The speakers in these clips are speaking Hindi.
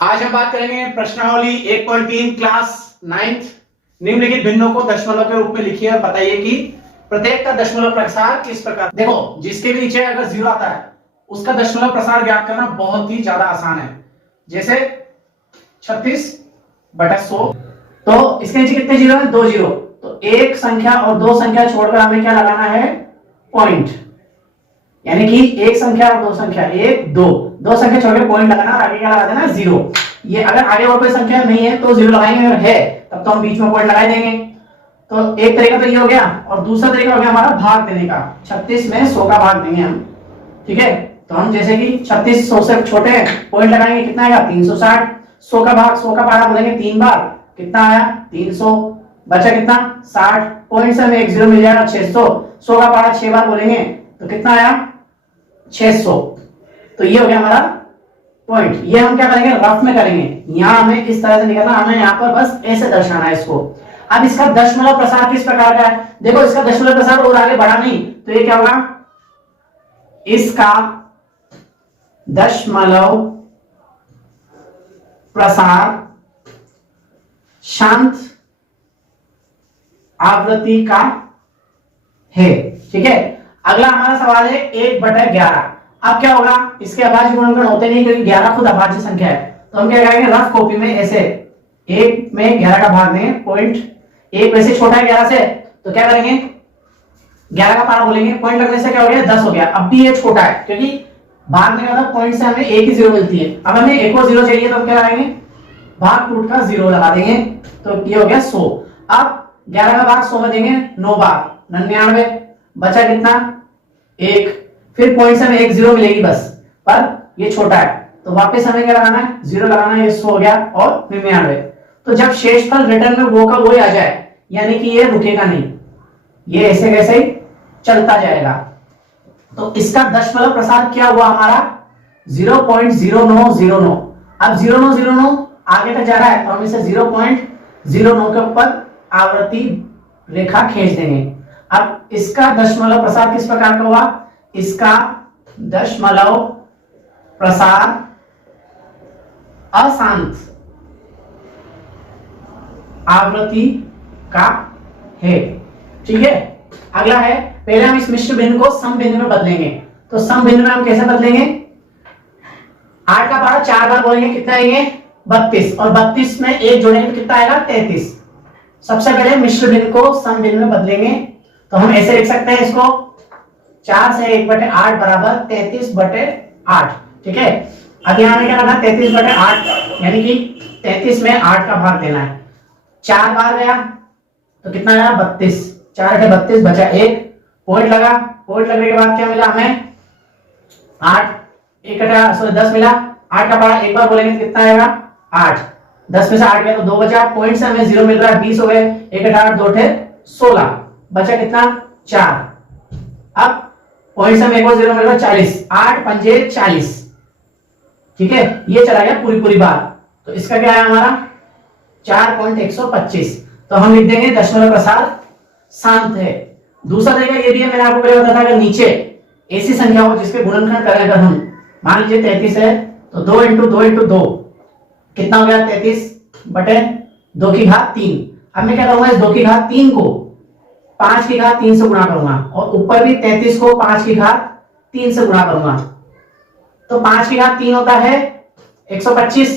आज हम बात करेंगे प्रश्नावली 1.3 क्लास 9th। निम्नलिखित भिन्नों को दशमलव के रूप में लिखिए और बताइए कि प्रत्येक का दशमलव प्रसार किस प्रकार। देखो, जिसके भी नीचे अगर जीरो आता है उसका दशमलव प्रसार ज्ञात करना बहुत ही ज्यादा आसान है। जैसे 36/100, तो इसके नीचे कितने जीरो है? 2 जीरो। तो एक संख्या और दो संख्या छोड़कर हमें क्या लगाना है? पॉइंट। यानी कि एक संख्या और दो संख्या, एक दो संख्या छोड़ के पॉइंट लगाना और आगे क्या लगा देना? जीरो। ये अगर आगे और कोई संख्या नहीं है तो जीरो लगाएंगे, अगर है तब तो हम बीच में पॉइंट लगा देंगे। तो एक तरीका तो ये हो गया, और दूसरा तरीका हो गया हमारा भाग देने का। 36 में 100 का भाग देंगे हम, ठीक है। तो हम जैसे कि 36 100 से छोटे हैं, पॉइंट लगाएंगे, कितना आएगा? 360। 100 का भाग, 100 का पारा बोलेंगे 3 बार, कितना आया? 300। बचा कितना? 60। पॉइंट से हमें एक जीरो मिल जाएगा, 600। 100 का पारा 6 बार बोलेंगे तो कितना आया? 600। तो ये हो गया हमारा पॉइंट। ये हम क्या करेंगे? रफ में करेंगे। यहां हमें इस तरह से निकलना, हमें यहां पर बस ऐसे दर्शाना है इसको। अब इसका दशमलव प्रसार किस प्रकार का है? देखो, इसका दशमलव प्रसार और आगे बढ़ा नहीं तो ये क्या होगा? इसका दशमलव प्रसार शांत आवृत्ति का है, ठीक है। अगला हमारा सवाल है 1/11। अब क्या होगा? इसके अभाज्य गुणनखंड होते नहीं, क्योंकि 11 खुद अभाज्य संख्या है। तो हम क्या करेंगे? रफ कॉपी में ऐसे 1 में 11 का भाग देंगे, पॉइंट। 1 वैसे छोटा है 11 से, तो क्या करेंगे? 11 का पारा बोलेंगे, पॉइंट लगने से क्या हो गया? 10 हो गया। अब भी ये छोटा है क्योंकि भाग में मतलब पॉइंट से हमें एक ही जीरो मिलती है। अब हमें एक और जीरो चाहिए तो क्या लगाएंगे? भाग टूट का जीरो लगा देंगे, तो ये हो गया 100। अब 11 का भाग 100 में देंगे 9 बार, 99। बचा कितना? 1। फिर पॉइंट से हमें एक जीरो मिलेगी बस, पर ये छोटा है तो वापस हमें क्या लगाना है? जीरो लगाना है। ये 100 हो गया और 99। तो जब शेषफल रिटर्न में वो का वो आ जाए, यानी कि ये रुकेगा नहीं, ये ऐसे कैसे ही चलता जाएगा। तो इसका दशमलव प्रसार क्या हुआ हमारा? 0.0909। अब 0909 आगे तक जा रहा है तो हम इसे 0.09 के ऊपर आवृत्ति रेखा खींच देंगे। अब इसका दशमलव प्रसार किस प्रकार का हुआ? इसका दशमलव प्रसार अशांत आवृत्ति का है, ठीक है। अगला है, पहले हम इस मिश्र बिंदु को सम बिंदु में बदलेंगे। तो सम बिंदु में हम कैसे बदलेंगे? 8 का पारा 4 बार बोलेंगे, कितना आएंगे? 32। और 32 में 1 जोड़ेंगे तो कितना आएगा? 33। सबसे पहले मिश्र बिंदु को सम बिंदु में बदलेंगे, तो हम ऐसे लिख सकते हैं इसको, 4 से 1/8 बराबर 33/8, ठीक है। अब यहां में क्या करना? 33/8, यानी कि 33 में 8 का भाग देना है। 4 बार गया तो कितना आया? 32। 4 × 32, बचा 1। पॉइंट लगा, पॉइंट लगने के बाद क्या मिला हमें? 8 10 मिला। 8 का पारा एक बार बोलेंगे तो कितना आएगा? 8। 10 में से 8 गया तो 2 बचा। पॉइंट से हमें 0 मिल रहा है, 20 हो गए। 1 × 8 2 × 16, बचा कितना? 4। अब पॉइंट से हमें एक और 0 मिल रहा है, 40। 8 पंजे 40, ठीक है। ये चला गया पूरी बार, तो इसका क्या है हमारा? 4.125। तो हम लिख देंगे दशमलव प्रसार शांत है। दूसरा तरीका ये भी है, मैंने आपको पहले बताया था, अगर नीचे ऐसी संख्या हो जिसके गुणनखंड करें अगर हम, मान लीजिए 33 है, तो 2 × 2 × 2 कितना हो गया? 33/2 की घात 3। अब मैं क्या करूंगा? इस 2 की घात 3 को 5 की घात 3 से गुणा करूंगा, और ऊपर भी 33 को 5 की घात 3 से गुणा करूंगा। तो 5 की घात 3 होता है 125।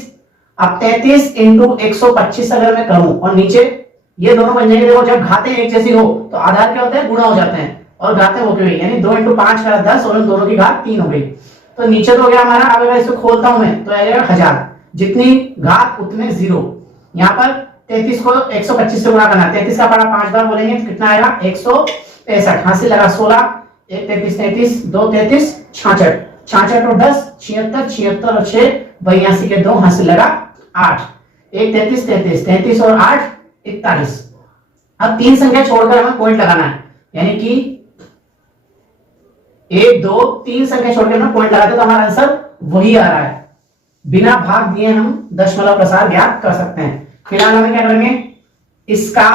अब 33 × 125 अगर मैं करूं, और नीचे ये दोनों बन जाएंगे। देखो, जब घातें एक जैसी हो तो आधार क्या होते हैं? गुणा हो जाते हैं, और घातें होती हुई, यानी 2 × 5 = 10, और इन दोनों की घात 3 हो गई। तो नीचे तो हो गया हमारा। अब अगर इसको खोलता हूं मैं तो आएगा 1000, जितनी घात उतने जीरो। यहाँ पर 33 को 125 से गुणा करना है। 33 का पारा 5 बार बोलेंगे तो कितना आएगा? 165। हासिल लगा 16, 1 33 33, 2 33 66, 66 और 10 76, 76 और 6 82 के 2, हासिल लगा 8। 1 33 33, 33 और 8 41। अब 3 संख्या छोड़कर हमें पॉइंट लगाना है, यानी कि 1 2 3 संख्या छोड़कर हमें पॉइंट लगाते तो हमारा आंसर वही आ रहा है। बिना भाग दिए हम दशमलव प्रसार ज्ञात कर सकते हैं। फिलहाल हमें क्या करेंगे? इसका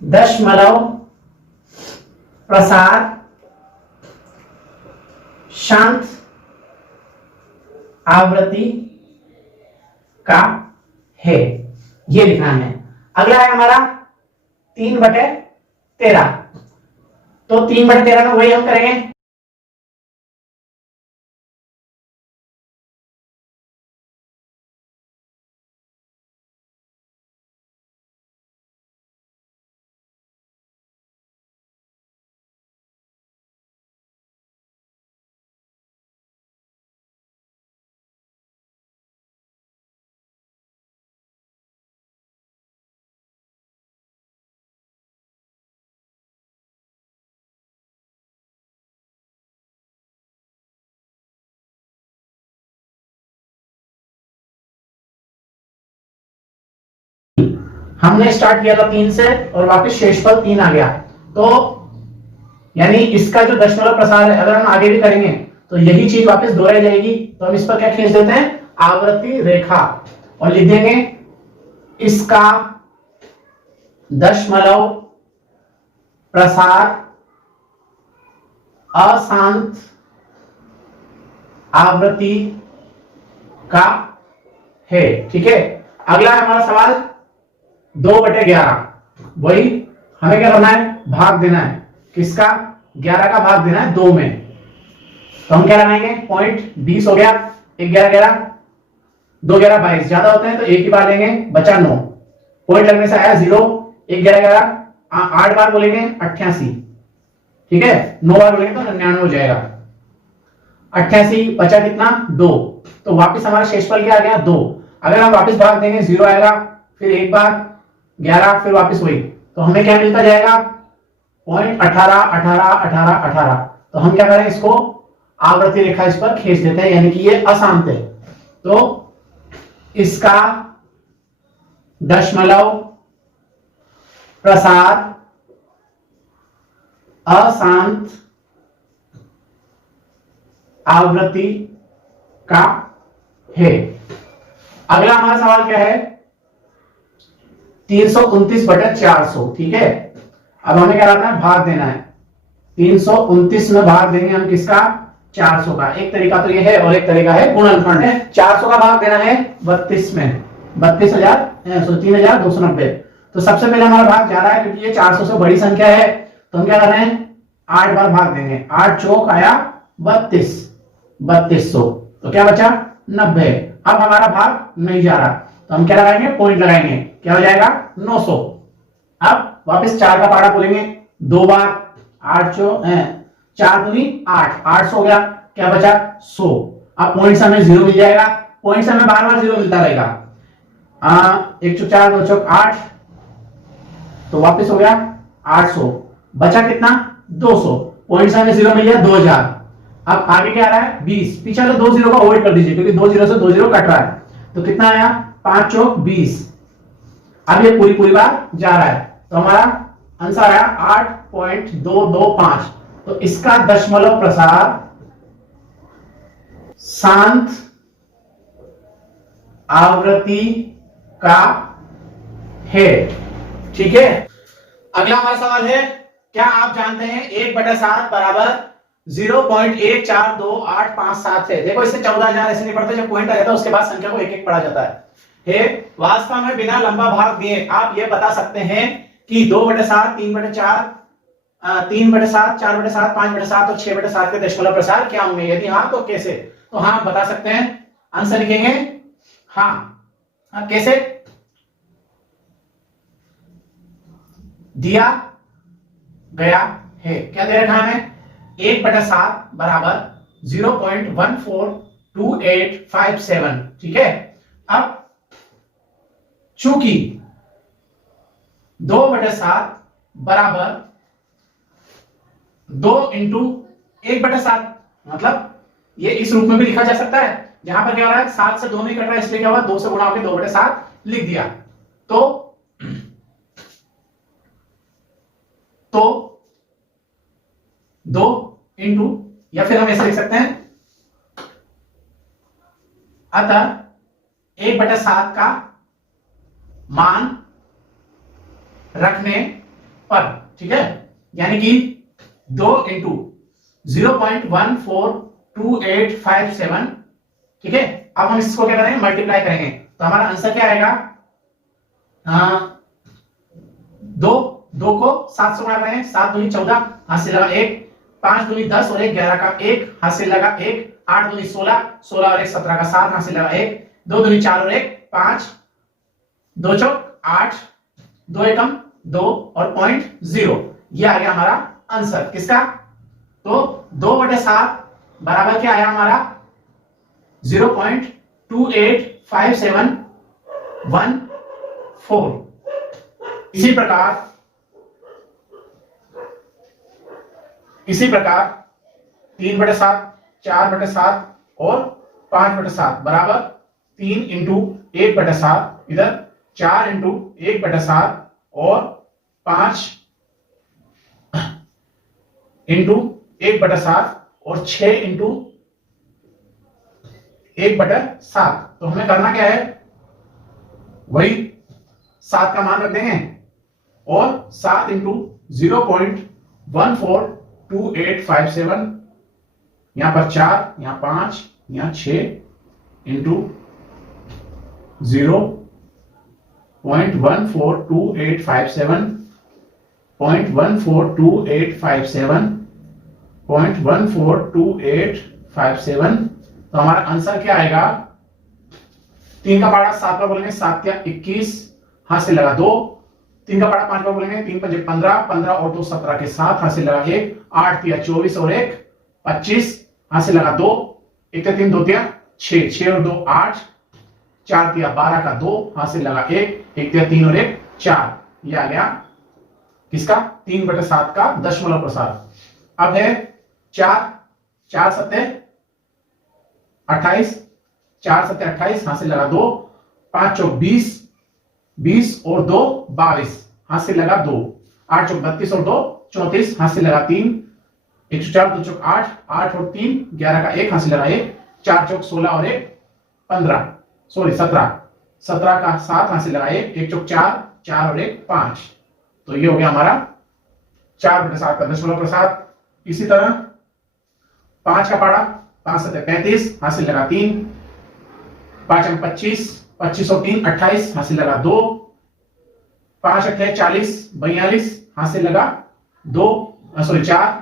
दशमलव प्रसार शांत आवृत्ति का है, ये लिखना है। अगला है हमारा 3/13। तो 3/13 में वही हम करेंगे, हमने स्टार्ट किया था 3 से और वापस शेषफल 3 आ गया। तो यानी इसका जो दशमलव प्रसार है, अगर हम आगे भी करेंगे तो यही चीज वापस दोहराई जाएगी। तो हम इस पर क्या खींच देते हैं, आवृत्ति रेखा, और लिख देंगे इसका दशमलव प्रसार अशांत आवृत्ति का है। ठीक है, अगला है हमारा सवाल 2/11। वही हमें क्या करना है, भाग देना है। किसका, 11 का भाग देना है 2 में। तो हम क्या लगाएंगे, 0.20 हो गया, 1/11 2 11 22, ज्यादा होते हैं तो एक ही बार लेंगे, बचा 9। पॉइंट लगने से आया 0, 1/11 8 बार बोलेंगे 88, ठीक है, 9 बार बोलेंगे तो 99 हो जाएगा। 88 बचा कितना, 2। तो वापस हमारा शेषफल क्या आ गया, 2। अगर हम वापस भाग देंगे 0 आएगा, फिर एक बार 11, फिर वापस वही, तो हमें क्या मिलता जाएगा, 0.18 18 18 18। तो हम क्या करें, इसको आवृत्ति रेखा इस पर खींच देते हैं, यानी कि ये अशांत है। तो इसका दशमलव प्रसार अशांत आवृत्ति का है। अगला हमारा सवाल क्या है, 329/400। ठीक है, अब हमें क्या करना है, भाग देना है। 329 में भाग देंगे हम किसका, 400 का। एक तरीका तो ये है और एक तरीका है गुणनखंड है। 400 का भाग देना है 32 में, 32,290। तो सबसे पहले हमारा भाग जा रहा है, क्योंकि ये 400 से बड़ी संख्या है, तो हम क्या कर रहे हैं, 8 बार भाग देंगे। 8 चौक आया 32, 3200। तो क्या बचा, 90। अब हमारा भाग नहीं जा रहा, तो हम क्या लगाएंगे, पॉइंट लगाएंगे, क्या हो जाएगा, 900। अब वापस 4 का पारा बोलेंगे 2 बार, 8 चौक 4 दूनी 8, 800 हो गया, क्या बचा, 100। अब पॉइंट से हमें 0 मिल जाएगा, पॉइंट से हमें बार बार 0 मिलता रहेगा। 1 चौक 4, 2 चौक 8, तो वापस हो गया 800। बचा कितना, 200। पॉइंट से हमें 0 मिल गया 2000। अब आगे क्या आ रहा है, 20। पीछे वाले 2 0 का अवॉइड कर दीजिए, क्योंकि 2 0 से 2 0 कट रहा है। तो कितना आया, 5 चौक 20। अब ये पूरी बार जा रहा है, तो हमारा आंसर आया 8.225। तो इसका दशमलव प्रसार शांत आवृत्ति का है। ठीक है, अगला हमारा सवाल है, क्या आप जानते हैं 1/7 बराबर 0.142857 है। देखो इससे 14,000 ऐसे नहीं पढ़ते, जब पॉइंट आ जाता है उसके बाद संख्या को एक एक पढ़ा जाता है। वास्तव में बिना लंबा भाग दिए आप ये बता सकते हैं कि 2/7, 3/4, 3/7, 4/7, 5/7 और 6/7 के दशमलव प्रसार क्या होंगे। यदि हाँ तो कैसे, तो हाँ आप बता सकते हैं, आंसर लिखेंगे हाँ। कैसे दिया गया है, क्या दे रखा है, 1/7 बराबर 0.142857। ठीक है, अब चूंकि 2/7 बराबर 2 इंटू 1/7, मतलब ये इस रूप में भी लिखा जा सकता है, जहां पर क्या हो रहा है, 7 से 2 नहीं कट रहा है, इसलिए क्या हुआ, 2 से गुणा होकर 2/7 लिख दिया। तो 2 इंटू, या फिर हम ऐसे लिख सकते हैं, अतः 1/7 का मान रखने पर, ठीक है, यानी कि 2 इंटू 0.142857, ठीक है, अब हम इसको क्या करेंगे, मल्टीप्लाई करेंगे, तो हमारा आंसर क्या आएगा, दो दो को 7 से गुणा करें, 7 दूनी 14, हाथ से लगा 1, 5 दूनी 10 और 1 11 का 1, हाथ से लगा 1, 8 दूनी 16, 16 और 1 17 का 7, हाथ से लगा 1, 2 दूनी 4 और 1 5, 2 चौक 8, 2 एकम 2 और पॉइंट 0, ये आ गया हमारा आंसर किसका, तो 2/7 बराबर क्या आया हमारा 0.285714। इसी प्रकार 3/7, 4/7 और 5/7 बराबर 3 इंटू 1/7, इधर 4 इंटू 1/7 और 5 इंटू 1/7 और 6 इंटू 1/7। तो हमें करना क्या है, वही 7 का मान रख देंगे और 7 इंटू 0.142857, यहां पर 4, यहां 5, यहां 6 इंटू 0.142857, 0.142857, तो हमारा आंसर क्या आएगा, 3 का पारा 7 पर बोलेंगे 7 या 21, हाथ से लगा 2, 3 का पारा 5 पर बोलेंगे 3 पंजे 15, 15 और 2 17 के 7, हाथ से लगा 1, 8 या 24 और 1 25, हाथ से लगा 2, 1 3 2 6, 6 और 2 8, 4 12 का 2, हाथ से लगा 1, 1 3 और 1 4, ये आ गया किसका 3/7 का दशमलव प्रसार। अब है 4 4 7 28, 4 7 28, हाथ से लगा 2, 5 चौक 20, 20 और 2 22, हाथ से लगा 2, 8 चौक 32 और 2 34, हाथ से लगा 3, 1 4 2 चौक 8, 8 और 3 11 का 1, हाथ से लगा 1, 4 चौक 16 और 1 15, सॉरी 17, 17 का 7, हाथ से लगा 1, 1 चौक 4, 4 और 1 5, तो ये हो गया हमारा 4/7 का दशमलव प्रसार। इसी तरह 5 का पारा 5 7 35, हाथ से लगा 3, 5 25, 25 और 3 28, हाथ से लगा 2, 5 8 40 42, हाथ से लगा 2 सॉरी 4,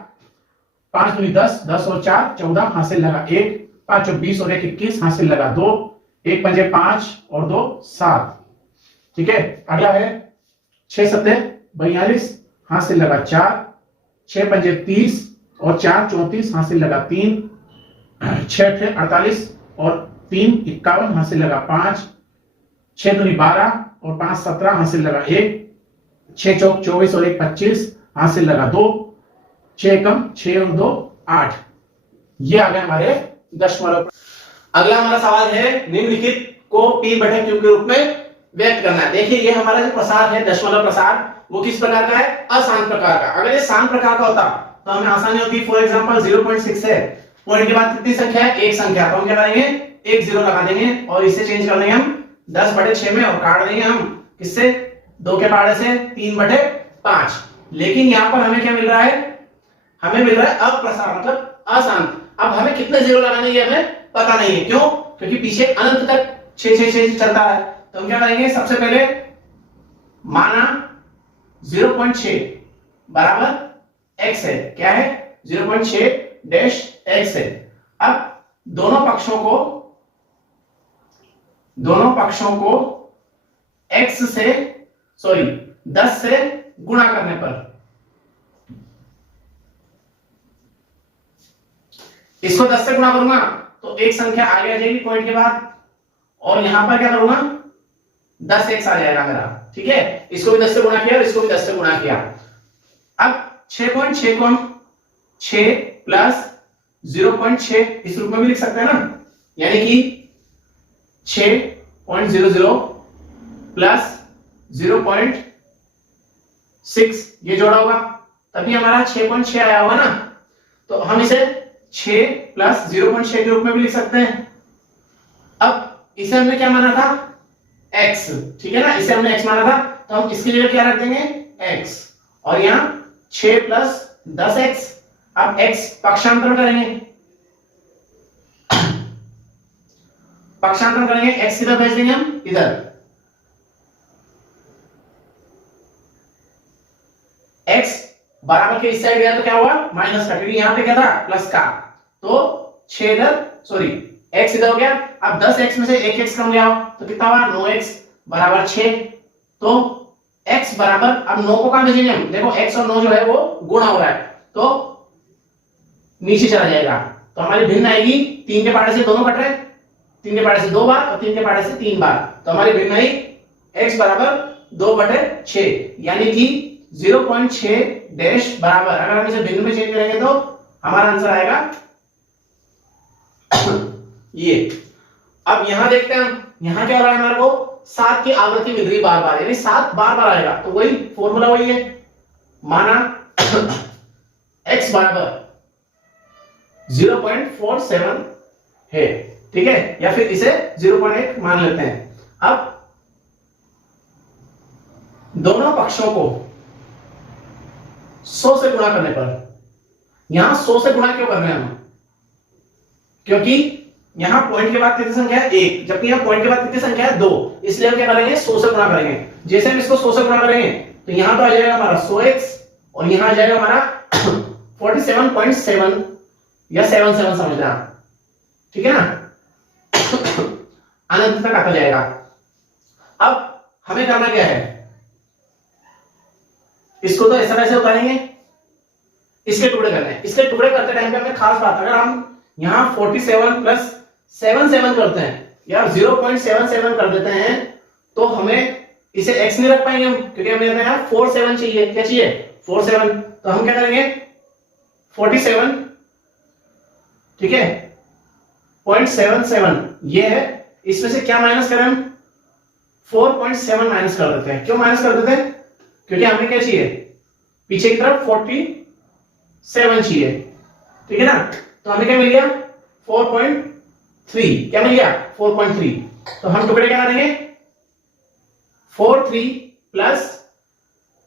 5 दूनी 10, 10 और 4 14, हाथ से लगा 1, 5 और 20 और 1 21, हाथ से लगा 2, 1 पंजे 5 और 2 7, ठीक है। अगला है 6 7 42, हाथ से लगा 4, 6 पंजे 30 और 4 34, हाथ से लगा 3, 6 48 और 3 51, हाथ से लगा 5, 6 दूनी 12 और 5 17, हाथ से लगा 1, 6 चौक 24 और 1 25, हाथ से लगा 2, 6 एकम 6 और 2 8, ये आ गए हमारे दशमलव। अगला हमारा सवाल है निम्नलिखित को P/Q के रूप में व्यक्त करना है। देखिए ये हमारा जो प्रसार है दशमलव प्रसार, वो किस प्रकार का है, अशांत प्रकार का। अगर ये शांत प्रकार का होता तो हमें आसानी होती, फॉर एग्जांपल 0.6 है, पॉइंट के बाद कितनी संख्या है, एक संख्या, तो हम क्या करेंगे, एक 0 लगा देंगे और इसे चेंज कर देंगे हम 10/6 में और काट देंगे हम किससे, 2 के पारे से 3/5। लेकिन यहां पर हमें क्या मिल रहा है, हमें मिल रहा है अप्रसार मतलब अशांत। अब हमें कितने 0 लगाने ये हमें पता नहीं है, क्यों, क्योंकि पीछे अनंत तक 6 6 6 चलता है। तो हम क्या करेंगे, सबसे पहले माना 0.6 बराबर x है, क्या है 0.6 डैश x है। अब दोनों पक्षों को x से सॉरी 10 से गुणा करने पर, इसको 10 से गुणा करूंगा तो एक संख्या आगे आ जाएगी पॉइंट के बाद, और यहां पर क्या करूंगा 10x आ जाएगा मेरा, ठीक है। इसको भी 10 से गुणा किया और इसको भी 10 से गुणा किया। अब 6.6 को हम 6 प्लस 0.6 इस रूप में भी लिख सकते हैं ना, यानी कि 6.00 प्लस 0.6 ये जोड़ा होगा तभी हमारा 6.6 आया होगा ना। तो हम इसे 6 प्लस 0.6 के रूप में भी लिख सकते हैं। अब इसे हमने क्या माना था, x, ठीक है ना, इसे हमने x माना था, तो हम इसकी जगह क्या रख देंगे x, और यहां 6 प्लस 10x। अब x पक्षांतर करेंगे पक्षांतरण करेंगे, x किधर भेज देंगे हम, इधर। x बराबर के इस साइड गया तो क्या हुआ, माइनस का, क्योंकि यहां पे क्या था, प्लस का, तो 6 इधर, सॉरी x इधर हो गया। अब 10x में से 1x कम गया तो कितना हुआ, 9x बराबर 6। तो x बराबर, अब 9 को कहां भेजेंगे हम, देखो x और 9 जो है वो गुणा हो रहा है, तो नीचे चला जाएगा, तो हमारी भिन्न आएगी, 3 के पहाड़े से दोनों कट रहे, 3 के पहाड़े से 2 बार और 3 के पहाड़े से 3 बार, तो हमारी भिन्न आई x बराबर 2/6, यानी कि 0.6 डैश बराबर, अगर हम इसे भिन्न में चेंज करेंगे तो हमारा आंसर आएगा ये। अब यहां देखते हैं हम, यहां क्या हो रहा है, हमारे को 7 की आवृत्ति मिल रही बार बार, यानी 7 बार बार आएगा, तो वही फॉर्मूला वही है, माना x बराबर 0.47 है, ठीक है, या फिर इसे 0.1 मान लेते हैं। अब दोनों पक्षों को 100 से गुणा करने पर, यहां 100 से गुणा क्यों कर रहे हैं हम, क्योंकि यहां पॉइंट के बाद कितनी संख्या है, 1, जबकि यहां पॉइंट के बाद कितनी संख्या है, 2, इसलिए हम क्या करेंगे, 100 से गुणा करेंगे। जैसे हम इसको 100 से गुणा करेंगे तो यहां तो आ जाएगा हमारा 100x और यहां आ जाएगा हमारा 47.7 या 77 समझना, ठीक है ना, अनंत तक आता जाएगा। अब हमें करना क्या है, इसको तो ऐसा वैसे उतारेंगे, इसके टुकड़े करने हैं। इसके टुकड़े करते टाइम पे हमें खास बात, अगर हम यहां 47 प्लस 77 करते हैं या 0.77 कर देते हैं तो हमें इसे x नहीं रख पाएंगे हम, क्योंकि हमें यहां 47 चाहिए, क्या चाहिए, 47, तो हम क्या करेंगे 47, ठीक है, 0.77 ये है, इसमें से क्या माइनस करें हम, 4.7 माइनस कर देते हैं। क्यों माइनस कर देते हैं, क्योंकि हमें क्या चाहिए, पीछे की तरफ 47 चाहिए, ठीक है ना, तो हमें क्या मिल गया 4.3, क्या मिल गया 4.3, तो हम टुकड़े क्या करेंगे 43 प्लस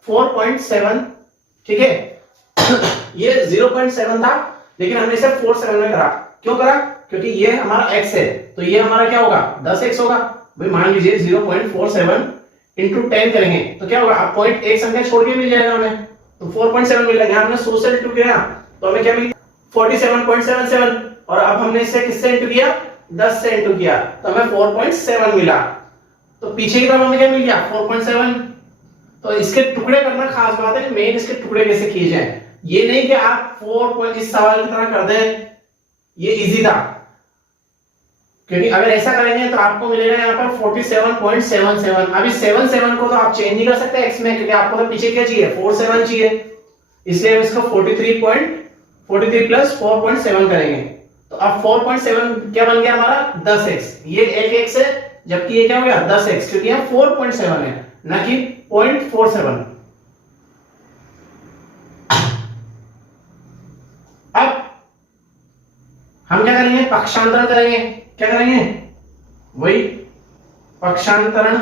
4.7, ठीक है, ये 0.7 था लेकिन हमने इसे 47 में करा, क्यों करा, क्योंकि ये हमारा x है, तो ये हमारा क्या होगा 10x होगा, भाई मान लीजिए 0.47 इंटू 10 करेंगे तो क्या होगा, अब पॉइंट एक संख्या छोड़ के मिल जाएगा हमें, तो 4.7 मिल जाएगा, हमने 100 से इंटू किया तो हमें क्या मिल गया 47.77, और अब हमने इससे किससे इंटू किया, 10 से इंटू किया तो हमें 4.7 मिला, तो पीछे की तरफ हमें क्या मिल गया 4.7। तो इसके टुकड़े करना खास बात है, मेन इसके टुकड़े कैसे किए जाए, ये नहीं कि आप 4 इस सवाल की तरह कर दें, ये इजी था, क्योंकि अगर ऐसा करेंगे तो आपको मिलेगा यहाँ पर 47.77। अभी 77 को तो आप चेंज नहीं कर सकते x में, क्योंकि आपको तो पीछे क्या चाहिए 47 चाहिए, इसलिए हम इसको 43 प्लस 4.7 करेंगे, तो अब 4.7 क्या बन गया हमारा 10x, ये एक x है, जबकि ये क्या हो गया 10x, क्योंकि यहाँ 4.7 है ना कि 0.47। अब हम क्या करेंगे, पक्षांतरण करेंगे, क्या करेंगे, वही पक्षांतरण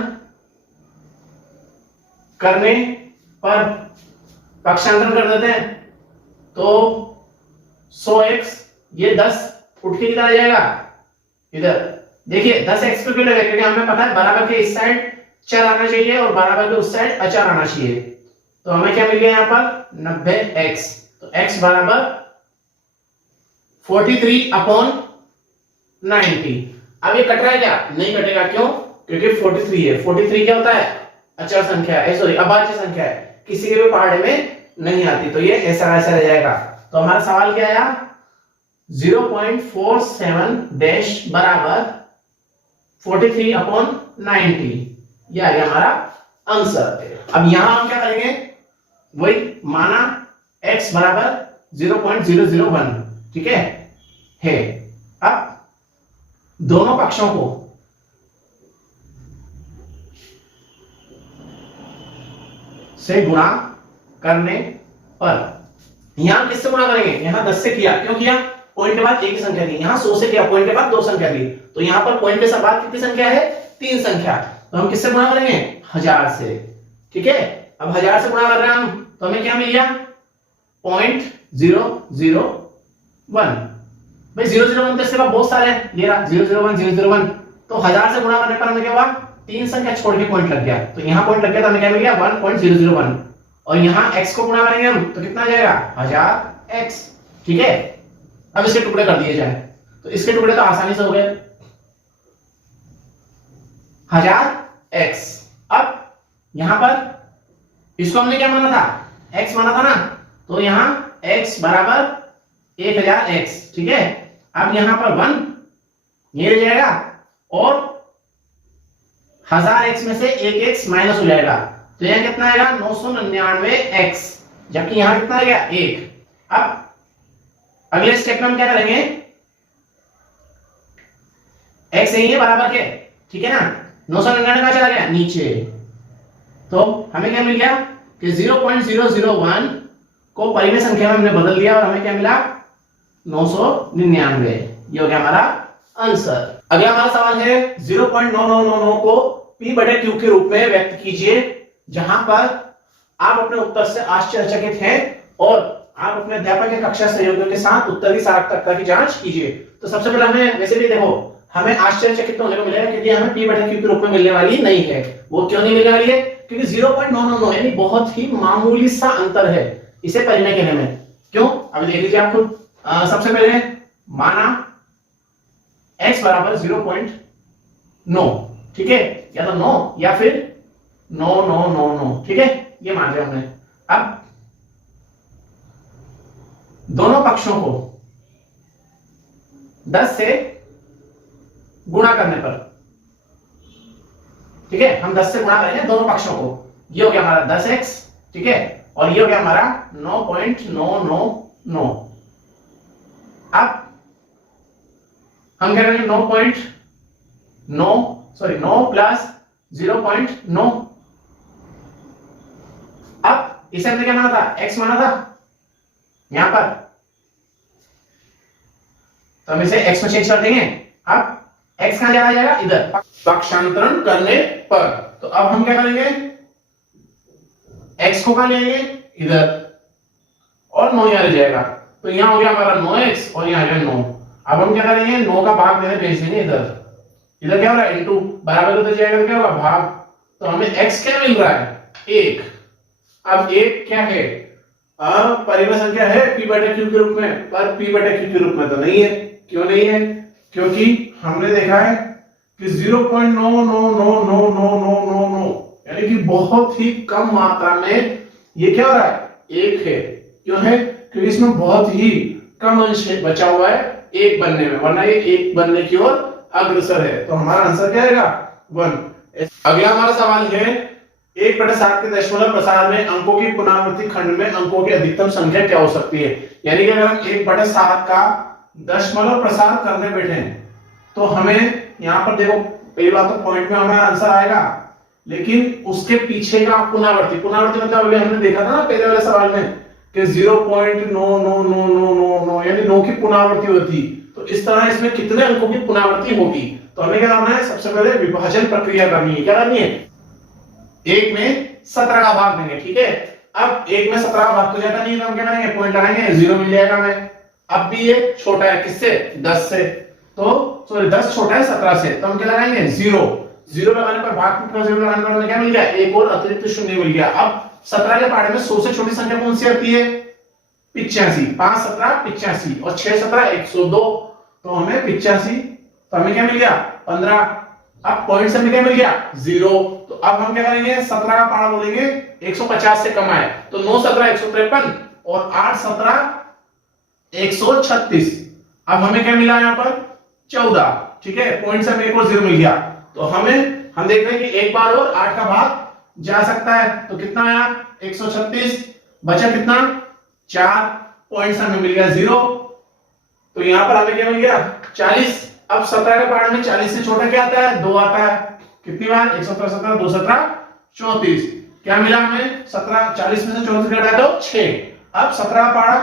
करने पर पक्षांतरण कर देते हैं, तो 100x ये 10 उठ के कितना आ जाएगा, इधर देखिए 10x को क्यों लगा, क्योंकि हमें पता है बराबर के इस साइड चर आना चाहिए और बराबर के उस साइड अचर आना चाहिए, तो हमें क्या मिल गया यहाँ पर 90x, तो x बराबर 43/90। अब ये कट रहा है क्या, नहीं कटेगा, क्यों, क्योंकि 43 है, 43 क्या होता है, अचर संख्या है, सॉरी अभाज्य संख्या है, किसी के भी पहाड़े में नहीं आती, तो ये ऐसा ऐसा रह जाएगा। तो हमारा सवाल क्या आया, 0.47 डैश बराबर 43/90, ये आ गया हमारा आंसर। अब यहां हम क्या करेंगे, वही माना x बराबर 0.001, ठीक है। अब दोनों पक्षों को से गुणा करने पर, यहां किससे गुणा करेंगे, यहां 10 से किया, क्यों किया, पॉइंट के बाद एक ही संख्या थी, यहां 100 से किया, पॉइंट के बाद 2 संख्या थी, तो यहां पर पॉइंट के बाद कितनी संख्या है, 3 संख्या, तो हम किससे गुणा करेंगे 1000 से, ठीक है। अब 1000 से गुणा कर रहे हैं हम, तो हमें क्या मिल गया 0.001, भाई 001 तो इसके बाद बहुत सारे हैं, ये रहा 001 001, तो 1000 से गुणा करने पर हमें क्या हुआ, 3 संख्या छोड़ के पॉइंट लग गया, तो यहाँ पॉइंट लग गया तो हमें क्या मिल गया 1.001, और यहाँ x को गुणा करेंगे हम तो कितना आ जाएगा 1000x। ठीक है, अब इसके टुकड़े कर दिए जाए, तो इसके टुकड़े तो आसानी से हो गए 1000x। अब यहां पर इसको हमने क्या माना था, x माना था ना, तो यहां x बराबर 1000x। ठीक है, अब यहां पर 1 ये रह जाएगा और 1000x में से एक x माइनस हो जाएगा, तो यहां कितना आएगा 999x, जबकि यहां कितना आ गया 1। अब अगले स्टेप में हम क्या करेंगे, x यही है बराबर के, ठीक है ना, 999 कहां चला गया नीचे, तो हमें क्या मिल गया कि 0.001 को परिमेय संख्या में हमने बदल दिया और हमें क्या मिला 999। ये हो गया हमारा आंसर। अगला हमारा सवाल है 0.9999 को p बटे q के रूप में व्यक्त कीजिए, जहां पर आप अपने उत्तर से आश्चर्यचकित हैं और आप अपने अध्यापक के कक्षा सहयोगियों के साथ उत्तर की सार्थकता की जांच कीजिए। तो सबसे पहले हमें वैसे भी देखो हमें आश्चर्यचकित होने को मिलेगा क्योंकि हमें p बटे q के रूप में मिलने वाली नहीं है। वो क्यों नहीं मिलने वाली है, क्योंकि 0.999 यानी बहुत ही मामूली सा अंतर है इसे परिमेय कहने में। क्यों, अभी देख लीजिए आप खुद। सबसे पहले माना x बराबर 0.9, ठीक है, या तो 9 या फिर 9, ठीक है, ये मान लिया हमने। अब दोनों पक्षों को 10 से गुणा करने पर, ठीक है, हम 10 से गुणा करेंगे दोनों पक्षों को, ये हो गया हमारा 10x, ठीक है, और ये हो गया हमारा 9.999। अब हम क्या करेंगे 9 प्लस 0.9। अब इसे हमने क्या माना था, x माना था यहां पर, तो हम इसे x में चेंज कर देंगे। अब x कहां चला जाएगा, इधर पक्षांतरण करने पर, तो अब हम क्या करेंगे x को कहां ले आएंगे इधर, और 9 यहां रह जाएगा, तो यहां हो गया हमारा 9x और यहां आ गया 9। अब हम क्या करेंगे 9 का भाग देने भेज देंगे इधर, इधर क्या हो रहा है इनटू, बराबर उधर जाएगा तो क्या होगा भाग, तो हमें x क्या मिल रहा है 1। अब 1 क्या है, परिमेय संख्या है p बटे q के रूप में, पर p बटे q के रूप में तो नहीं है। क्यों नहीं है, क्योंकि हमने देखा है कि 0.99999 यानी कि बहुत ही कम मात्रा में ये क्या हो रहा है 1 है। क्यों है, क्योंकि इसमें बहुत ही कम अंश बचा हुआ है 1 बनने में, वरना ये 1 बनने की ओर अग्रसर है, तो हमारा आंसर क्या आएगा 1। अगला हमारा सवाल है 1/7 के दशमलव प्रसार में अंकों की पुनरावृत्ति खंड में अंकों की अधिकतम संख्या क्या हो सकती है। यानी कि अगर हम 1/7 का दशमलव प्रसार करने बैठे हैं तो हमें यहाँ पर देखो पहली बात तो पॉइंट में हमारा आंसर आएगा, लेकिन उसके पीछे का पुनरावृत्ति मतलब अभी हमने देखा था ना पहले वाले सवाल में कि 0.99999 यानी 9 की पुनरावृत्ति होती, तो इस तरह इसमें कितने अंकों की पुनरावृत्ति होगी। तो हमें क्या करना है, सबसे पहले विभाजन प्रक्रिया करनी है। क्या करनी है, 1 में 17 का भाग देंगे, ठीक है। अब 1 में 17 का भाग तो जाता नहीं है, तो हम क्या करेंगे पॉइंट लगाएंगे, 0 मिल जाएगा हमें। अब भी ये छोटा है किससे, 10 से, तो सॉरी 10 छोटा है 17 से, तो हम क्या लगाएंगे 0 लगाने पर भाग टूटना, 0 लगाने पर हमें क्या मिल गया, एक और अतिरिक्त शून्य मिल गया। अब 17 के पहाड़े में 100 से छोटी संख्या कौन सी आती है, 85, 5 17 85 और 6 17 102, तो हमें 85, तो हमें क्या मिल गया 15। अब पॉइंट से हमें क्या मिल गया 0, तो अब हम क्या करेंगे 17 का पहाड़ा बोलेंगे 150 से कम आए, तो 9 17 153 और 8 17 136। अब हमें क्या मिला यहाँ पर 14, ठीक है, पॉइंट से हमें एक और 0 मिल गया, तो हम देख रहे हैं कि एक बार और 8 का भाग जा सकता है, तो कितना आया 136, बचा कितना 4, पॉइंट से हमें मिल गया 0, तो यहां पर हमें क्या मिल गया 40। अब 17 के पहाड़ में 40 से छोटा क्या आता है 2 आता है, कितनी बार 117 17 2 17 34, क्या मिला हमें 17, 40 में से 34 घटाया तो 6। अब 17 का पहाड़ा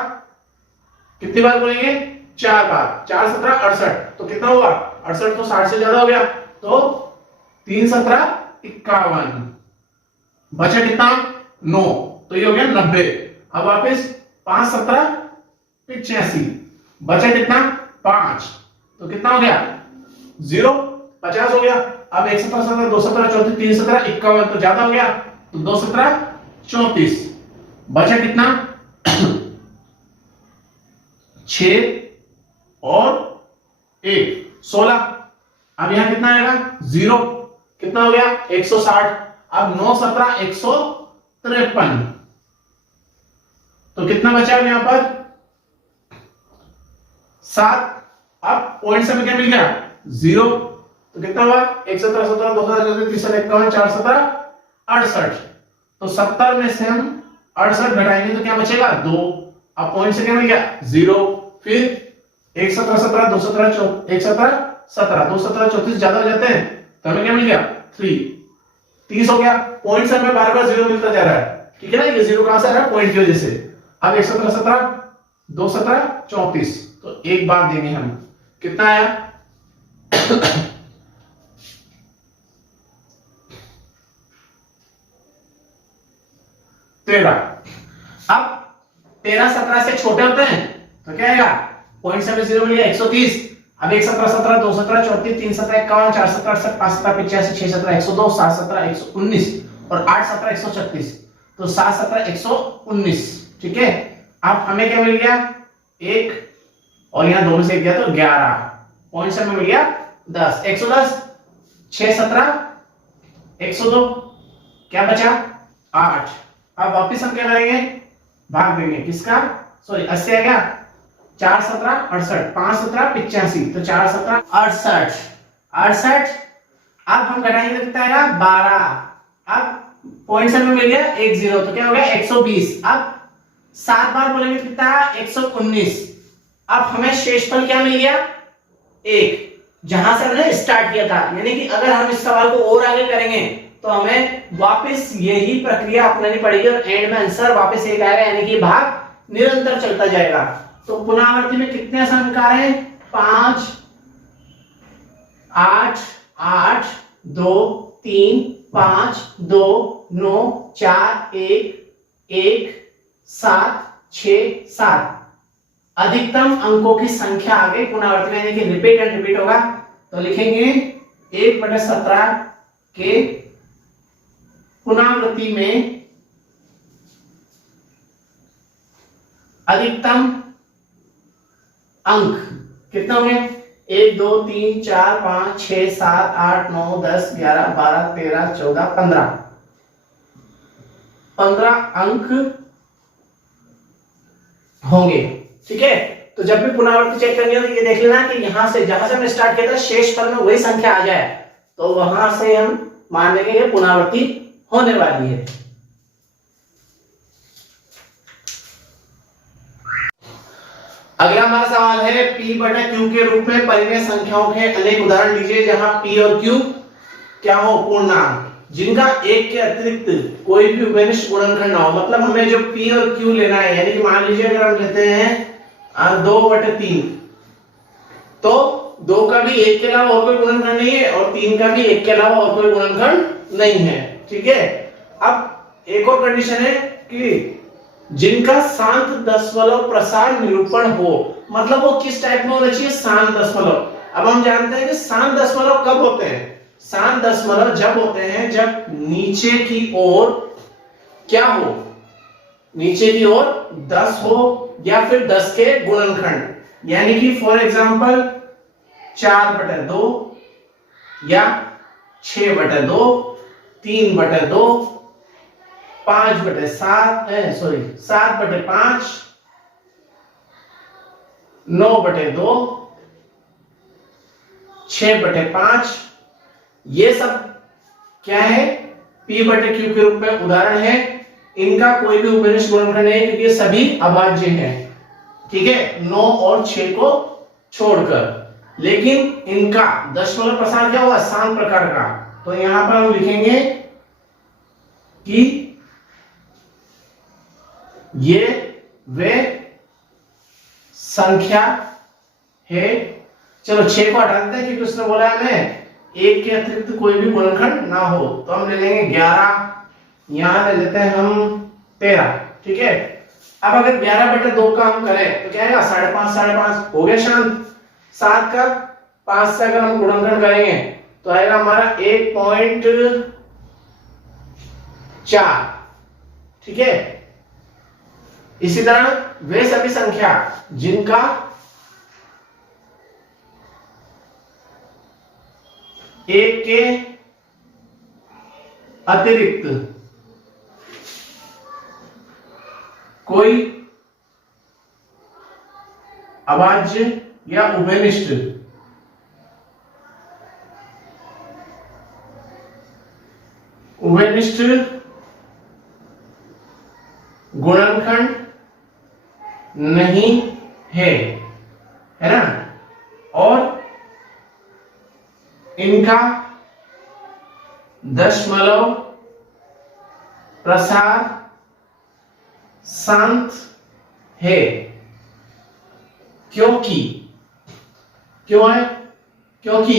कितनी बार बोलेंगे 4 बार, 4 17 68, तो कितना हुआ 68, तो 60 से ज्यादा हो गया, तो 3 17 51, बचा कितना 9, तो ये हो गया 90। अब वापस 5 17 85, बचा कितना 5, तो कितना हो गया 0, 50 हो गया। अब 1 17 17 2 17 34 3 17 51, तो ज्यादा हो गया, तो 2 17 34, बचा कितना 6 और 1 16। अब यहां कितना आएगा 0, कितना हो गया 160। अब 9 17 153, तो कितना बचा यहां पर 7। अब पॉइंट से हमें क्या मिल गया 0, तो कितना हुआ 1 17 17 2 17 34 51 4 17 68, तो 70 में से हम 68 घटाएंगे तो क्या बचेगा 2। अब पॉइंट से क्या मिल गया 0, फिर 1 17 17 2 17 1 17 17 2 17 34 ज्यादा हो जाते हैं, तो हमें क्या मिल गया 3 30 हो गया। पॉइंट से हमें बार बार 0 मिलता जा रहा है, ठीक है ना, ये 0 कहां से आ रहा है पॉइंट की वजह से। अब 1 17 17 2 17 34, तो एक बार देंगे हम, कितना आया 13। अब 13 17 से छोटे होते हैं तो क्या आएगा, पॉइंट से हमें 0 मिल गया 130। अब 1 17 17 2 17 34 3 17 51 4 17 68 5 17 85 6 17 102 7 17 119 और 8 17 136, तो 7 17 119, ठीक है। अब हमें क्या मिल गया 1 और यहां 2 में से 1 गया तो 11, पॉइंट से हमें मिल गया 10 110 6 17 102, क्या बचा 8। अब वापस हम क्या करेंगे भाग देंगे किसका, सॉरी 80 आ गया 4 17 68 5 17 85, तो 4 17 68 68। अब हम घटाएंगे तो कितना आएगा 12। अब पॉइंट से हमें मिल गया 1 0, तो क्या हो गया 120। अब 7 बार बोलेंगे तो कितना 119। अब हमें शेषफल क्या मिल गया 1, जहां से हमने स्टार्ट किया था, यानी कि अगर हम इस सवाल को और आगे करेंगे तो हमें वापस यही प्रक्रिया अपनानी पड़ेगी और एंड में आंसर वापस एक आएगा, यानी कि भाग निरंतर चलता जाएगा। तो पुनरावृत्ति में कितने आसान कार्य हैं 5 8 8 2 3 5 2 9 4 1 1 7 6 7। अधिकतम अंकों की संख्या आगे पुनरावृत्ति में, यानी कि रिपीट एंड रिपीट होगा, तो लिखेंगे 1/17 के पुनरावृत्ति में अधिकतम अंक कितना होंगे 1 2 3 4 5 6 7 8 9 10 11 12 13 14 15 अंक होंगे, ठीक है। तो जब भी पुनरावृत्ति चेक करनी हो तो ये देख लेना कि यहां से जहां से हमने स्टार्ट किया था शेषफल में वही संख्या आ जाए, तो वहां से हम मान लेंगे कि पुनरावृत्ति होने वाली है। अगला हमारा सवाल है P बटा Q के रूप में परिमेय संख्याओं के अनेक उदाहरण लीजिए जहां P और Q क्या हो पूर्णांक, जिनका एक के अतिरिक्त कोई भी उभयनिष्ठ गुणनखंड ना हो। मतलब हमें जो P और Q लेना है, यानी कि मान लीजिए अगर हम लेते हैं 2/3, तो 2 का भी 1 के अलावा और कोई गुणनखंड नहीं है और 3 का भी 1 के अलावा और कोई गुणनखंड नहीं है, ठीक है। अब एक और कंडीशन है कि जिनका शांत दशमलव प्रसार निरूपण हो, मतलब वो किस टाइप में होना चाहिए शांत दशमलव। अब हम जानते हैं कि शांत दशमलव कब होते हैं, शांत दशमलव जब होते हैं जब नीचे की ओर क्या हो, नीचे की ओर 10 हो या फिर 10 के गुणनखंड, यानी कि फॉर एग्जांपल 4/2 या 6/2 3/2 5/7 सॉरी 7/5 9/2 6/5, ये सब क्या है P/Q के रूप में उदाहरण है। इनका कोई भी उभयनिष्ठ गुणनखंड नहीं है क्योंकि ये सभी अभाज्य हैं, ठीक है, 9 और 6 को छोड़कर। लेकिन इनका दशमलव प्रसार क्या होगा शांत प्रकार का, तो यहां पर हम लिखेंगे कि ये वे संख्या है। चलो 6 को हटा देते हैं क्योंकि उसने बोला हमें 1 के अतिरिक्त कोई भी गुणनखंड ना हो, तो हम ले लेंगे 11, यहां ले लेते हैं हम 13, ठीक है। अब अगर 11/2 का हम करें तो क्या आएगा 5.5 5.5 हो गया शांत। 7 का 5 से अगर हम गुणनखंड करेंगे तो आएगा हमारा 1.4। ठीक है। इसी तरह वे सभी संख्या जिनका एक के अतिरिक्त कोई अभाज्य या उभयनिष्ठ गुणनखंड नहीं है ना, और इनका दशमलव प्रसार शांत है। क्योंकि क्यों है? क्योंकि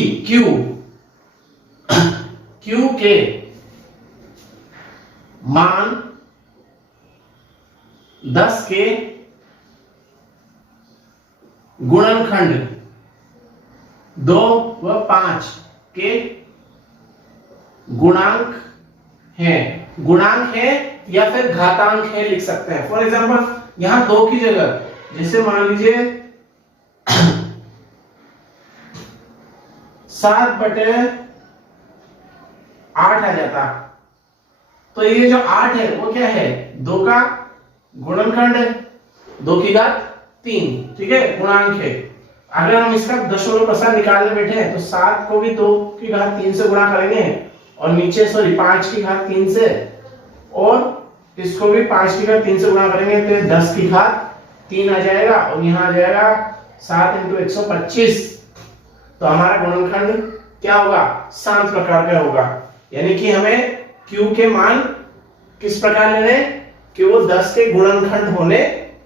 Q के मान 10 के गुणनखंड 2 व 5 के गुणांक है या फिर घातांक है लिख सकते हैं। फॉर एग्जांपल यहां 2 की जगह जैसे मान लीजिए 7/8 आ जाता, तो ये जो 8 है वो क्या है? 2 का गुणनखंड है, 2 की घात 3। ठीक है, गुणांक है। अगर हम इसका दशमलव प्रसार निकालने बैठे हैं तो 7 को भी 2 की घात 3 से गुणा करेंगे और नीचे 5 की घात 3 से, और इसको भी 5 की घात 3 से गुणा करेंगे तो 10 की घात 3 आ जाएगा, और यहाँ आ जाएगा 7 × 125। तो हमारा गुणनखंड क्या होगा? शांत प्रकार का होगा। यानी कि हमें Q के मान किस प्रकार लेने कि वो 10 के गुणनखंड होने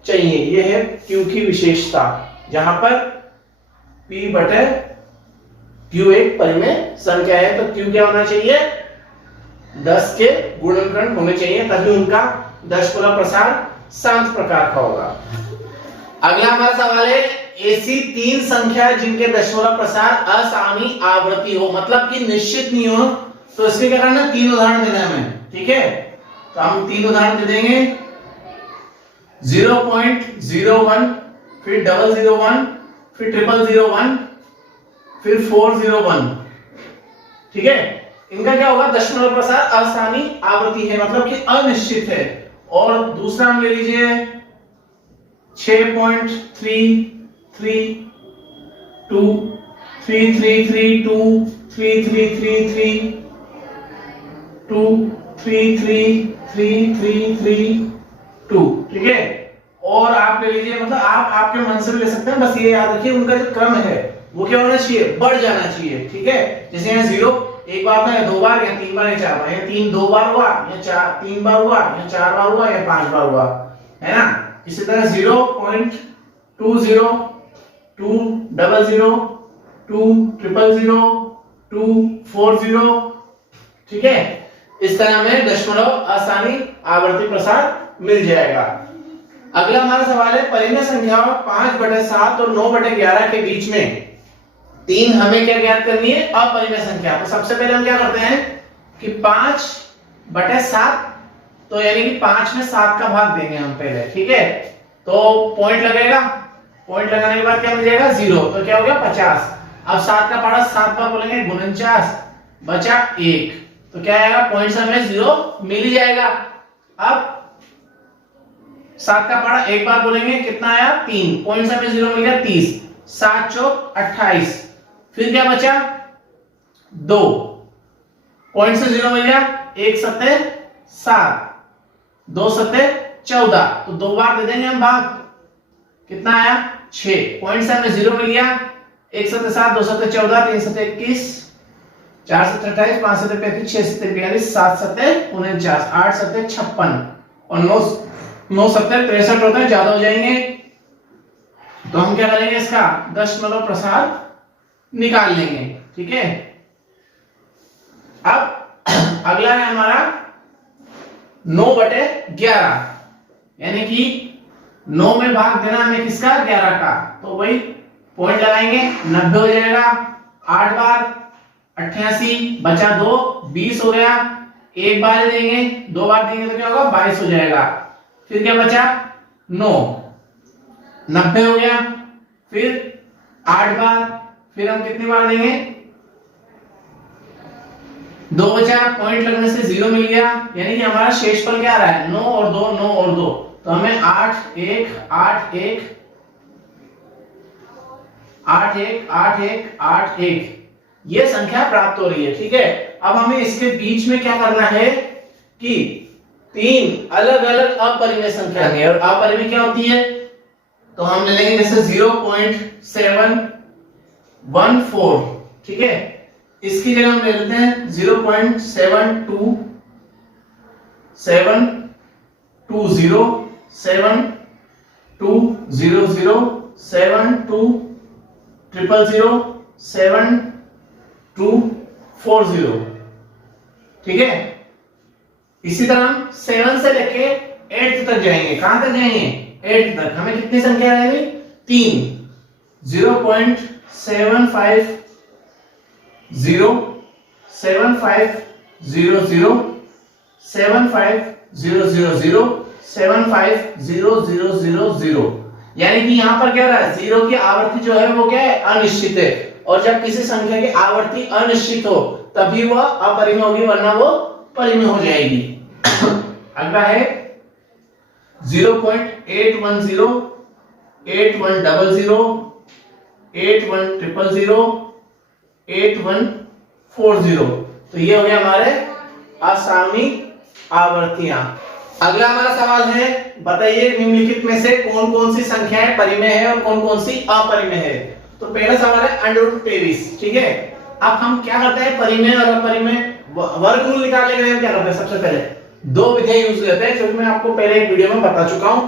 चाहिए। ये है Q की विशेषता, जहां पर P/Q एक परिमेय संख्या है, तो Q क्या होना चाहिए? 10 के गुणनखंड होने चाहिए, तभी उनका दशमलव प्रसार शांत प्रकार का होगा। अगला हमारा सवाल है ऐसी 3 संख्या जिनके दशमलव प्रसार असामयिक आवृत्ति हो, मतलब कि निश्चित नहीं हो, तो इसके क्या करना? 3 उदाहरण देना है हमें। ठीक है, तो हम 3 उदाहरण दे देंगे। 0.01, फिर 001, फिर 0001, फिर 401। ठीक है, इनका क्या होगा? दशमलव प्रसार असामयिक आवृत्ति है, मतलब कि अनिश्चित है। और दूसरा हम ले लीजिए 6.332, 3332, 3333, 233332। ठीक है, और आप ले लीजिए, मतलब आप आपके मन से भी ले सकते हैं, बस ये याद रखिए उनका जो क्रम है वो क्या होना चाहिए? बढ़ जाना चाहिए। ठीक है, जैसे यहाँ 0 एक बार था, या 2 बार, या 3 बार, या 4 बार, या 3 2 बार हुआ, या 4 3 बार हुआ, या 4 बार हुआ, या 5 बार हुआ, है ना। इसी तरह 0.20, 200, 200, 240। ठीक है, इस तरह हमें दशमलव असामयिक आवर्ती प्रसार मिल जाएगा। अगला हमारा सवाल है परिमेय संख्याओं 5/7 और 9/11 के बीच में 3 हमें क्या ज्ञात करनी है? अपरिमेय संख्या। तो सबसे पहले हम क्या करते हैं कि 5/7, तो यानी कि 5 में 7 का भाग देंगे हम पहले। ठीक है, तो पॉइंट लगेगा, पॉइंट लगाने के बाद क्या मिल जाएगा? 0, तो क्या हो गया? 50। अब 7 का पारा 7 बार बोलेंगे, 49 बचा 1, तो क्या आएगा? पॉइंट से हमें 0 मिल ही जाएगा। अब 7 का पारा एक बार बोलेंगे, कितना आया? 3, पॉइंट से हमें 0 मिल गया 30, 7 चौक 28, फिर क्या बचा? 2, पॉइंट से 0 मिल गया, 1 7 7, 2 7 14, तो 2 बार दे देंगे हम भाग, कितना आया? 6, पॉइंट से हमें 0 मिल गया, 1 7 7, 2 7 14, 3 7 21, 4 7 28, 5 7 35, 6 7 42, 7 7 49, 8 7 56 और 9 7 63 होता है, ज्यादा हो जाएंगे। तो हम क्या करेंगे? इसका दशमलव प्रसार निकाल लेंगे। ठीक है, अब अगला है हमारा 9/11, यानी कि 9 में भाग देना हमें किसका? 11 का, तो वही पॉइंट लगाएंगे, 90 हो जाएगा 8 बार, 88 बचा 2, 20 हो गया। एक बार देंगे, 2 बार देंगे तो क्या होगा, 22 हो जाएगा। फिर क्या बचा, 9, 90 हो गया। फिर 8 बार, फिर हम कितनी बार देंगे, 2 बचा, पॉइंट लगने से 0 मिल गया, यानी कि हमारा शेषफल क्या आ रहा है, 9 और 2, 9 और 2, तो हमें 8 1 8 1 8 1 8 1 8 1 ये संख्या प्राप्त हो रही है। ठीक है, अब हमें इसके बीच में क्या करना है कि 3 अलग अलग अपरिमेय संख्या है, और अपरिमेय क्या होती है, तो हम ले लेंगे जैसे 0.714। ठीक है, इसकी जगह हम ले लेते हैं 0.72720 720 72000 7240। ठीक है, इसी तरह हम 7 से लेके 8 तक जाएंगे। कहां तक जाएंगे, 8 तक। हमें कितनी संख्या रहेगी, 3, 0.750 7500 75000 75000, यानी कि यहां पर क्या रहा है, 0 की आवर्ती जो है वो क्या है, अनिश्चित है। और जब किसी संख्या की आवर्ती अनिश्चित हो तभी वह अपरिमेय होगी, वरना वो परिमेय हो जाएगी। अगला है 0.810 8100 8100 8140, तो ये हो गया हमारे असामयिक आवर्तियां। अगला हमारा सवाल है, बताइए निम्नलिखित में से कौन कौन सी संख्याएं परिमेय है और कौन कौन सी अपरिमेय है। तो पहला सवाल है √23। ठीक है, अब हम क्या करते हैं, परिमेय और अपरिमेय वर्गमूल निकालने के लिए हम क्या करते हैं, सबसे पहले 2 विधियां यूज करते हैं, जो मैं आपको पहले एक वीडियो में बता चुका हूं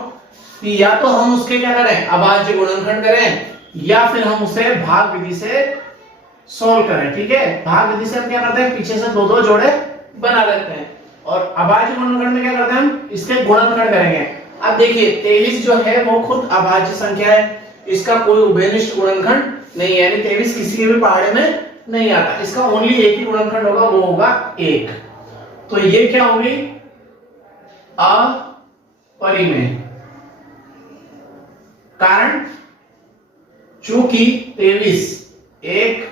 कि या तो हम उसके क्या करें, अभाज्य गुणनखंड करें, या फिर हम उसे भाग विधि से सॉल्व करें। ठीक है, भाग विधि से हम क्या करते हैं, पीछे से 2-2 जोड़े बना लेते हैं, और अभाज्य गुणनखंड में क्या करते हैं, हम इसके गुणनखंड करेंगे। अब देखिए 23 जो है वो खुद अभाज्य संख्या है, इसका कोई उभयनिष्ठ गुणनखंड नहीं है, यानी 23 किसी के भी पहाड़े में नहीं आता, इसका ओनली एक ही गुणनखंड होगा, वो होगा 1। तो ये क्या होगी, अपरिमेय। कारण चूंकि 23 एक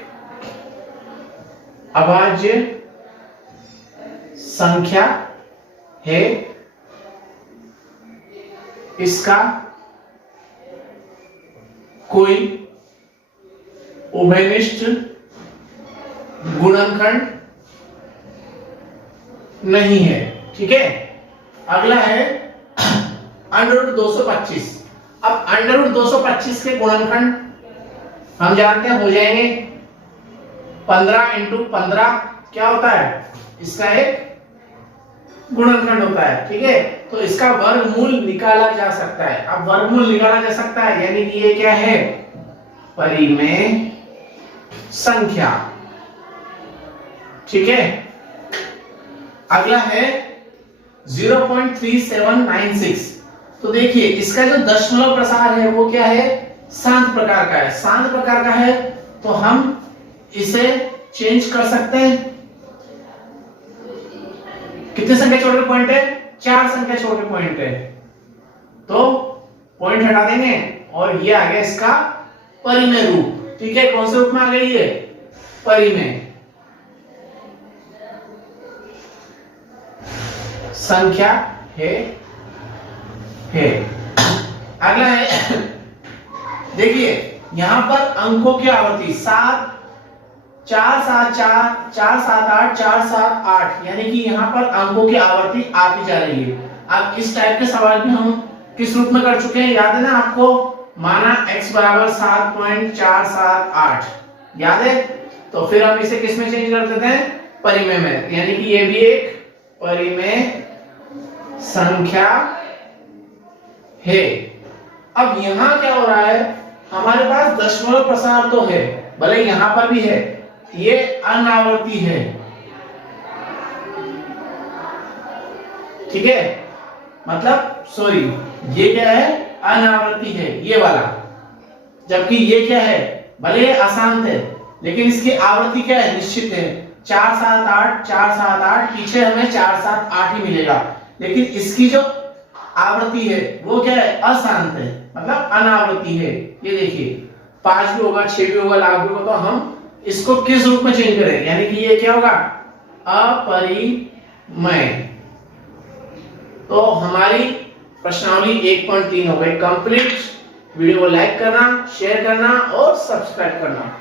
अभाज्य संख्या है, इसका कोई उभयनिष्ठ गुणनखंड नहीं है। ठीक है, अगला है √225। अब √225 के गुणनखंड हम जानते हैं, हो जाएंगे 15 × 15 क्या होता है, इसका एक गुणनखंड होता है। ठीक है, तो इसका वर्गमूल निकाला जा सकता है। अब वर्गमूल निकाला जा सकता है, यानी कि ये क्या है, परिमेय संख्या। ठीक है, अगला है 0.3796। तो देखिए इसका जो दशमलव प्रसार है वो क्या है, शांत प्रकार का है। शांत प्रकार का है तो हम इसे चेंज कर सकते हैं। कितनी संख्या छोड़ के पॉइंट है, 4 संख्या छोड़ के पॉइंट है, तो पॉइंट हटा देंगे और ये आ गया इसका परिमेय रूप। ठीक है, कौन से रूप में आ गई ये, परिमेय संख्या है। अगला है, देखिए यहां पर अंकों की आवर्ती 7 4 7 4 4 7 8 4 7 8, यानी कि यहां पर अंकों की आवर्ती आती जा रही है। अब इस टाइप के सवाल भी हम किस रूप में कर चुके हैं, याद है ना आपको, माना x = 7.478, याद है। तो फिर हम इसे किस में चेंज कर देते हैं, परिमेय में, यानी कि ये भी एक परिमेय संख्या है। अब यहां क्या हो रहा है, हमारे पास दशमलव प्रसार तो है, भले यहां पर भी है, ये अनावर्ती है। ठीक है, मतलब सॉरी, ये क्या है, अनावर्ती है ये वाला, जबकि ये क्या है, भले ये अशांत है लेकिन इसकी आवृत्ति क्या है, निश्चित है 4 7 8 4 7 8, पीछे हमें 4 7 8 ही मिलेगा। लेकिन इसकी जो आवृत्ति है वो क्या है, अशांत है, मतलब अनावृत्ति है। ये देखिए 5 भी होगा, 6 भी होगा, लाख भी होगा, तो हम इसको किस रूप में चेंज करें, यानी कि ये क्या होगा, अपरिमेय। तो हमारी प्रश्नावली 1.3 हो गई कंप्लीट। वीडियो को लाइक करना, शेयर करना और सब्सक्राइब करना।